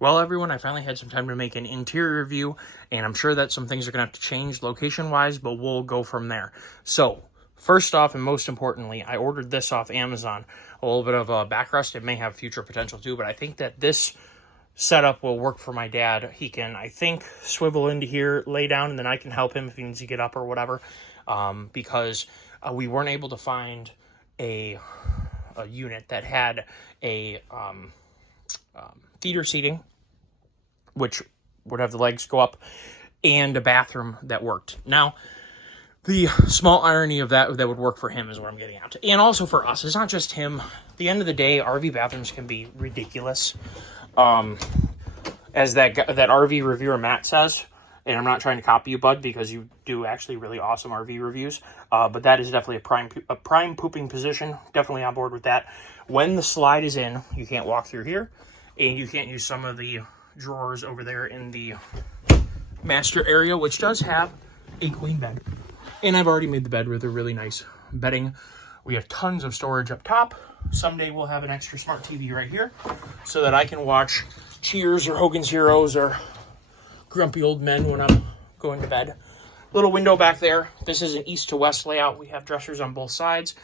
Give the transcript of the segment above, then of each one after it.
Well, everyone, I finally had some time to make an interior review, and I'm sure that some things are going to have to change location-wise, but we'll go from there. So, first off, and most importantly, I ordered this off Amazon. A little bit of a backrest. It may have future potential too, but I think that this setup will work for my dad. He can, I think, swivel into here, lay down, and then I can help him if he needs to get up or whatever, because we weren't able to find a unit that had a theater seating, which would have the legs go up, and a bathroom that worked. Now, the small irony of that would work for him is what I'm getting at. And also for us. It's not just him. At the end of the day, RV bathrooms can be ridiculous. As that RV reviewer Matt says, and I'm not trying to copy you, bud, because you do actually really awesome RV reviews, but that is definitely a prime pooping position. Definitely on board with that. When the slide is in, you can't walk through here, and you can't use some of the drawers over there in the master area, which does have a queen bed. And I've already made the bed with a really nice bedding. We have tons of storage up top. Someday we'll have an extra smart TV right here so that I can watch Cheers or Hogan's Heroes or Grumpy Old Men when I'm going to bed. Little window back there. This is an east to west layout. We have dressers on both sides.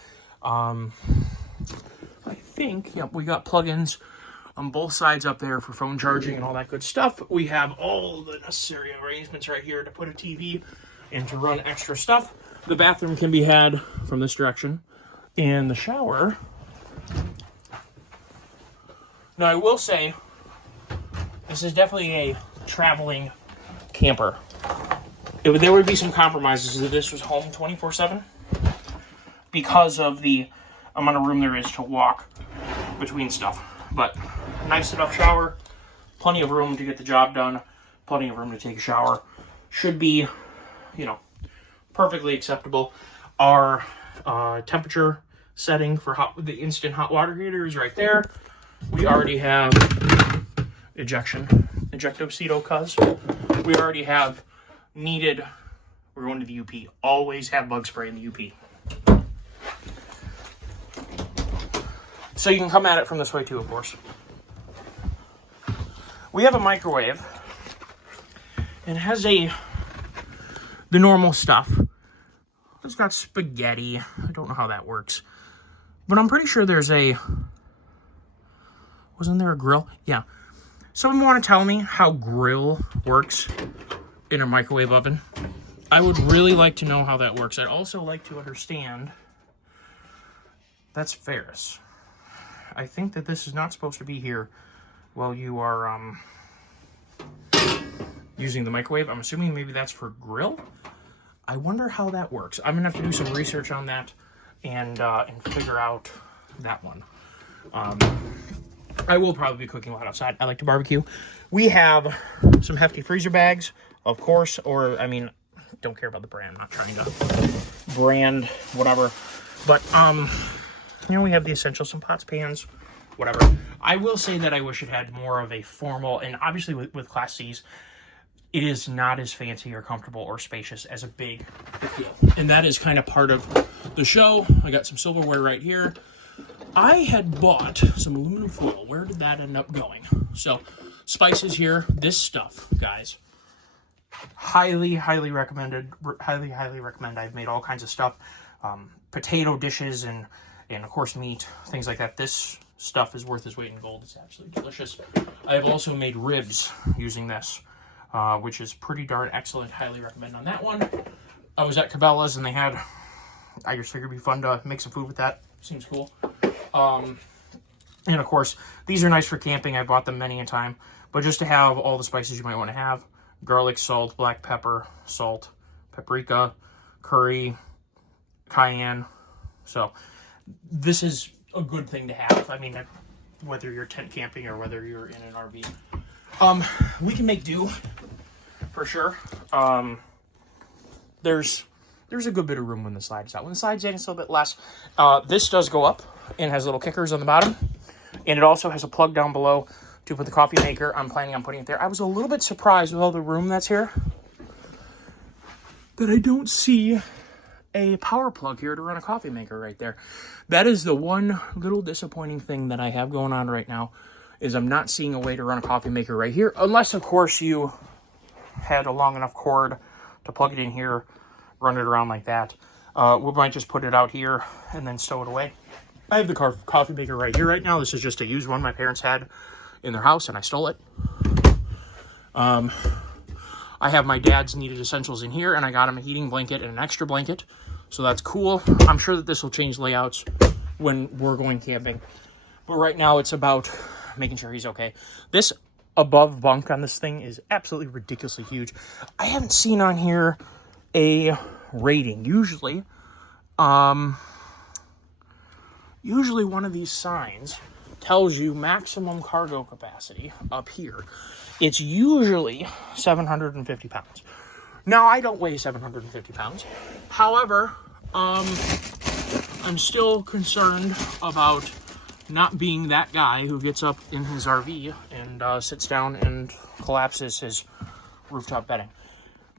I think, yep, we got plugins on both sides up there for phone charging and all that good stuff. We have all the necessary arrangements right here to put a TV and to run extra stuff. The bathroom can be had from this direction. And the shower. Now, I will say, this is definitely a traveling camper. There would be some compromises if this was home 24/7 because of the amount of room there is to walk between stuff. But nice enough shower, plenty of room to get the job done, plenty of room to take a shower. Should be, perfectly acceptable. Our temperature setting for the instant hot water heater is right there. We already have ejectocito cuz. We already have we're going to the UP. Always have bug spray in the UP. So you can come at it from this way too, of course. We have a microwave. It has the normal stuff. It's got spaghetti. I don't know how that works. But I'm pretty sure wasn't there a grill? Yeah. Someone want to tell me how grill works in a microwave oven? I would really like to know how that works. I'd also like to understand. That's Ferris. I think that this is not supposed to be here while you are using the microwave. I'm assuming maybe that's for grill. I wonder how that works. I'm gonna have to do some research on that and figure out that one. I will probably be cooking a lot outside. I like to barbecue. We have some hefty freezer bags, of course, or don't care about the brand. I'm not trying to brand whatever, but we have the essentials, some pots, pans, whatever. I will say that I wish it had more of a formal, and obviously with Class C's, it is not as fancy or comfortable or spacious as a big deal. And that is kind of part of the show. I got some silverware right here. I had bought some aluminum foil. Where did that end up going? So, spices here. This stuff, guys. Highly, highly recommended. Highly, highly recommend. I've made all kinds of stuff. Potato dishes and of course meat, things like that. This stuff is worth its weight in gold. It's absolutely delicious. I have also made ribs using this, which is pretty darn excellent. Highly recommend on that one. I was at Cabela's and they had, I just figured it'd be fun to make some food with that. Seems cool. And of course, these are nice for camping. I bought them many a time. But just to have all the spices you might want to have. Garlic, salt, black pepper, salt, paprika, curry, cayenne. So this is a good thing to have. Whether you're tent camping or whether you're in an RV. We can make do, for sure. There's a good bit of room when the slide is out. When the slide's in, it's a little bit less. This does go up and has little kickers on the bottom. And it also has a plug down below to put the coffee maker. I'm planning on putting it there. I was a little bit surprised with all the room that's here that I don't see a power plug here to run a coffee maker right there. That is the one little disappointing thing that I have going on right now, is I'm not seeing a way to run a coffee maker right here, unless, of course, you had a long enough cord to plug it in here, run it around like that. We might just put it out here and then stow it away. I have the coffee maker right here right now. This is just a used one my parents had in their house, and I stole it. I have my dad's needed essentials in here, and I got him a heating blanket and an extra blanket, so that's cool. I'm sure that this will change layouts when we're going camping, but right now it's about making sure he's okay. This above bunk on this thing is absolutely ridiculously huge. I haven't seen on here a rating. Usually one of these signs tells you maximum cargo capacity up here. It's usually 750 pounds. Now, I don't weigh 750 pounds. However, I'm still concerned about not being that guy who gets up in his RV and sits down and collapses his rooftop bedding.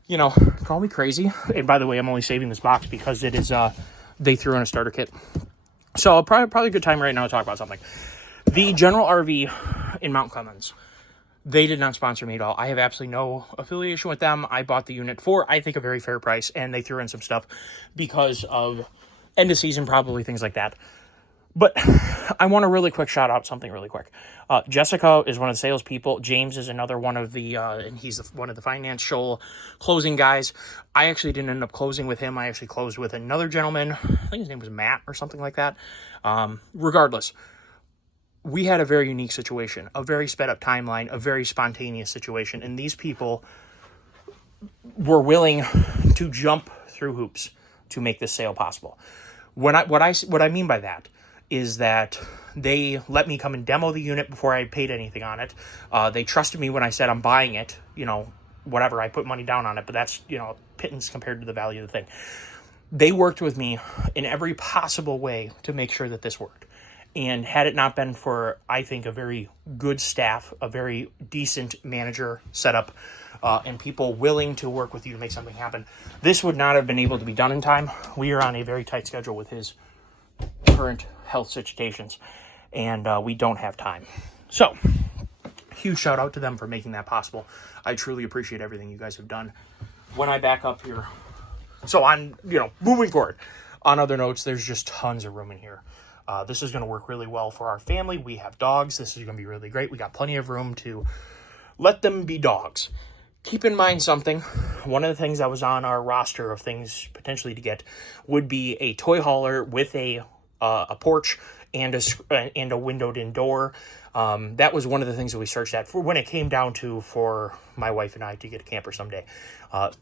You know, call me crazy. And by the way, I'm only saving this box because it is, they threw in a starter kit. So probably a good time right now to talk about something. The General RV in Mount Clemens, they did not sponsor me at all. I have absolutely no affiliation with them. I bought the unit for, I think, a very fair price, and they threw in some stuff because of end of season, probably things like that. But I want to really quick shout out something really quick. Jessica is one of the salespeople. James is another one of the, and he's one of the financial closing guys. I actually didn't end up closing with him. I actually closed with another gentleman. I think his name was Matt or something like that. Regardless, we had a very unique situation, a very sped up timeline, a very spontaneous situation. And these people were willing to jump through hoops to make this sale possible. What I mean by that is that they let me come and demo the unit before I paid anything on it. They trusted me when I said I'm buying it, you know, whatever, I put money down on it, but that's, you know, pittance compared to the value of the thing. They worked with me in every possible way to make sure that this worked. And had it not been for, I think, a very good staff, a very decent manager setup, and people willing to work with you to make something happen, this would not have been able to be done in time. We are on a very tight schedule with his current health situations, and we don't have time. So, huge shout out to them for making that possible. I truly appreciate everything you guys have done. When I back up here, so on, you know, moving forward, on other notes, there's just tons of room in here. This is going to work really well for our family. We have dogs. This is going to be really great. We got plenty of room to let them be dogs. Keep in mind something. One of the things that was on our roster of things potentially to get would be a toy hauler with a porch and a windowed-in door. That was one of the things that we searched at for when it came down to for my wife and I to get a camper someday.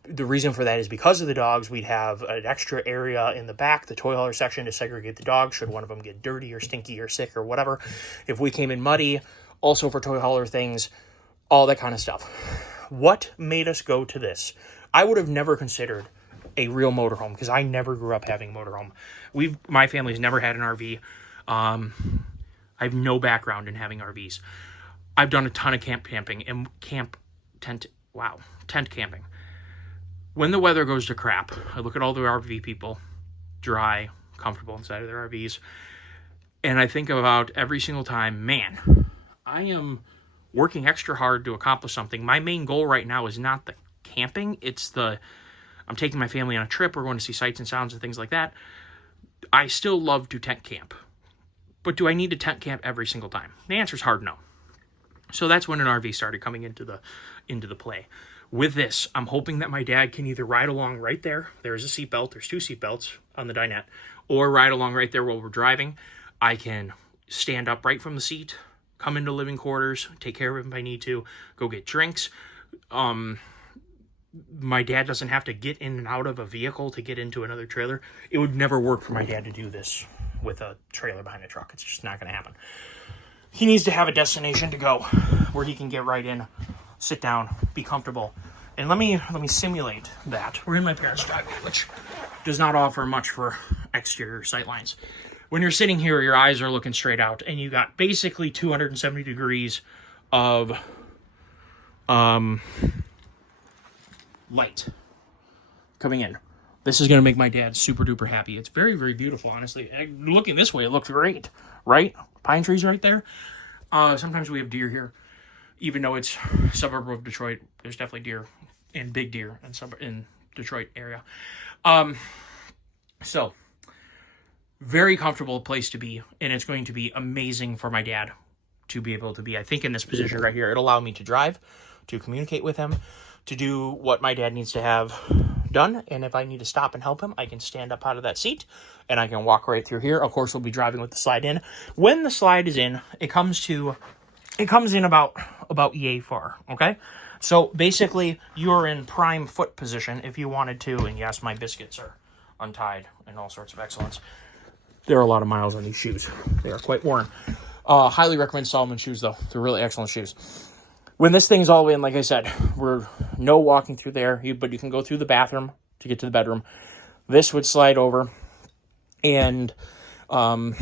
The reason for that is because of the dogs. We'd have an extra area in the back, the toy hauler section, to segregate the dogs should one of them get dirty or stinky or sick or whatever. If we came in muddy, also for toy hauler things, all that kind of stuff. What made us go to this? I would have never considered a real motorhome because I never grew up having a motorhome. My family's never had an RV. I have no background in having RVs. I've done a ton of tent camping. When the weather goes to crap, I look at all the RV people, dry, comfortable inside of their RVs, and I think about every single time, man, I am working extra hard to accomplish something. My main goal right now is not the camping, I'm taking my family on a trip, we're going to see sights and sounds and things like that. I still love to tent camp. But do I need to tent camp every single time? The answer is hard no. So that's when an RV started coming into the play. With this, I'm hoping that my dad can either ride along right there. There's a seatbelt. There's 2 seatbelts on the dinette. Or ride along right there while we're driving. I can stand up right from the seat, come into living quarters, take care of him if I need to, go get drinks. My dad doesn't have to get in and out of a vehicle to get into another trailer. It would never work for my dad to do this with a trailer behind a truck. It's just not going to happen. He needs to have a destination to go where he can get right in, sit down, be comfortable. And let me simulate that. We're in my parents' driveway, which does not offer much for exterior sightlines. When you're sitting here, your eyes are looking straight out, and you got basically 270 degrees of light coming in. This is going to make my dad super duper happy. It's very, very beautiful, honestly. Looking this way, it looks great, right? Pine trees right there. Sometimes we have deer here. Even though it's a suburb of Detroit, there's definitely deer and big deer in Detroit area. So very comfortable place to be, and it's going to be amazing for my dad to be able to be, I think, in this position right here. It'll allow me to drive, to communicate with him, to do what my dad needs to have done. And if I need to stop and help him, I can stand up out of that seat and I can walk right through here. Of course, we'll be driving with the slide in. When the slide is in, it comes in about yay far, okay? So basically, you're in prime foot position if you wanted to, and yes, my biscuits are untied and all sorts of excellence. There are a lot of miles on these shoes. They are quite worn. Highly recommend Salomon shoes, though. They're really excellent shoes. When this thing's all in, like I said, we're no walking through there, but you can go through the bathroom to get to the bedroom. This would slide over, and, it's going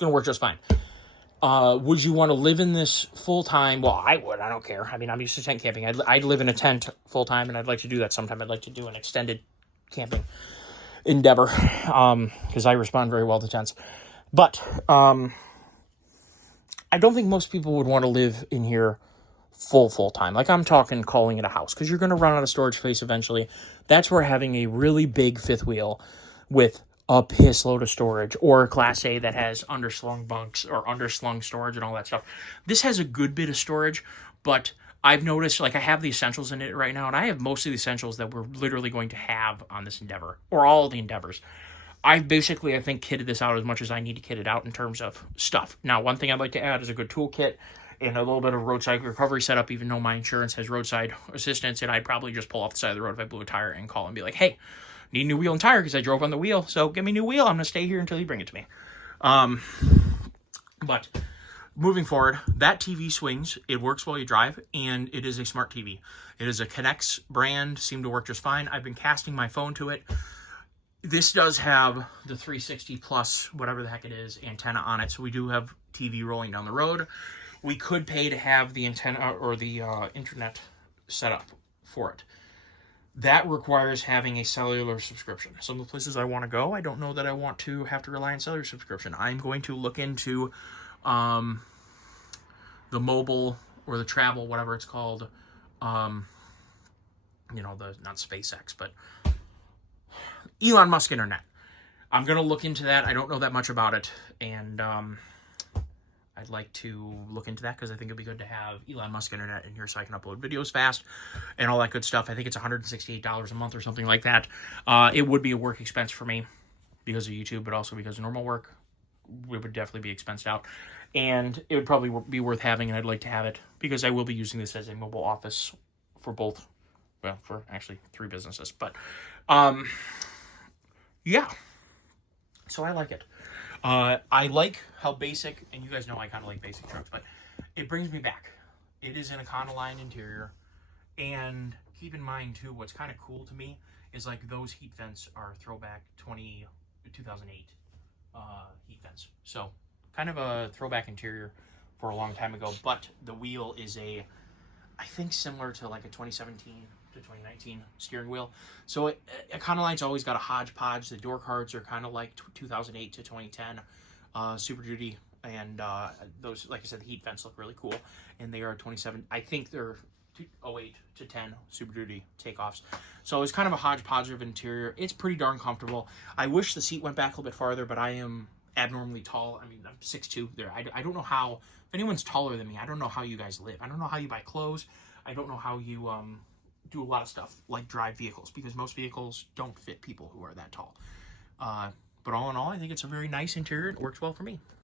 to work just fine. Would you want to live in this full-time? Well, I would. I don't care. I mean, I'm used to tent camping. I'd live in a tent full-time, and I'd like to do that sometime. I'd like to do an extended camping endeavor, because I respond very well to tents. But I don't think most people would want to live in here full-time. Like, I'm talking calling it a house, because you're going to run out of storage space eventually. That's where having a really big fifth wheel with a piss load of storage, or a Class A that has underslung bunks or underslung storage and all that stuff. This has a good bit of storage, but I've noticed, like, I have the essentials in it right now, and I have most of the essentials that we're literally going to have on this endeavor, or all the endeavors. I've basically, I think, kitted this out as much as I need to kit it out in terms of stuff. Now, one thing I'd like to add is a good toolkit and a little bit of roadside recovery setup, even though my insurance has roadside assistance, and I'd probably just pull off the side of the road if I blew a tire and call and be like, hey, need a new wheel and tire because I drove on the wheel, so give me a new wheel. I'm going to stay here until you bring it to me. But moving forward, that TV swings. It works while you drive, and it is a smart TV. It is a Connex brand, seemed to work just fine. I've been casting my phone to it. This does have the 360 plus, whatever the heck it is, antenna on it, so we do have TV rolling down the road. We could pay to have the antenna or the internet set up for it. That requires having a cellular subscription. Some of the places I want to go, I don't know that I want to have to rely on cellular subscription. I'm going to look into the mobile or the travel, whatever it's called. Not SpaceX, but Elon Musk Internet. I'm going to look into that. I don't know that much about it, and I'd like to look into that because I think it'd be good to have Elon Musk Internet in here so I can upload videos fast and all that good stuff. I think it's $168 a month or something like that. It would be a work expense for me because of YouTube, but also because of normal work. It would definitely be expensed out. And it would probably be worth having, and I'd like to have it because I will be using this as a mobile office for both, well, for actually 3 businesses. But, yeah. So I like it. I like how basic, and you guys know I kind of like basic trucks, but it brings me back. It is an Econoline interior, and keep in mind, too, what's kind of cool to me is, like, those heat vents are throwback 2008 heat vents. So, kind of a throwback interior for a long time ago, but the wheel is I think similar to, like, a 2017 to 2019 steering wheel. So Econoline's always got a hodgepodge. The door cards are kind of like 2008 to 2010 Super Duty, and those, like I said, the heat vents look really cool, and they are 27. I think they're 08 to 10 Super Duty takeoffs. So it's kind of a hodgepodge of interior. It's pretty darn comfortable. I wish the seat went back a little bit farther, but I am abnormally tall. I mean, I'm 6'2". There, I don't know how. If anyone's taller than me, I don't know how you guys live. I don't know how you buy clothes. I don't know how you do a lot of stuff like drive vehicles, because most vehicles don't fit people who are that tall. But all in all, I think it's a very nice interior. It works well for me.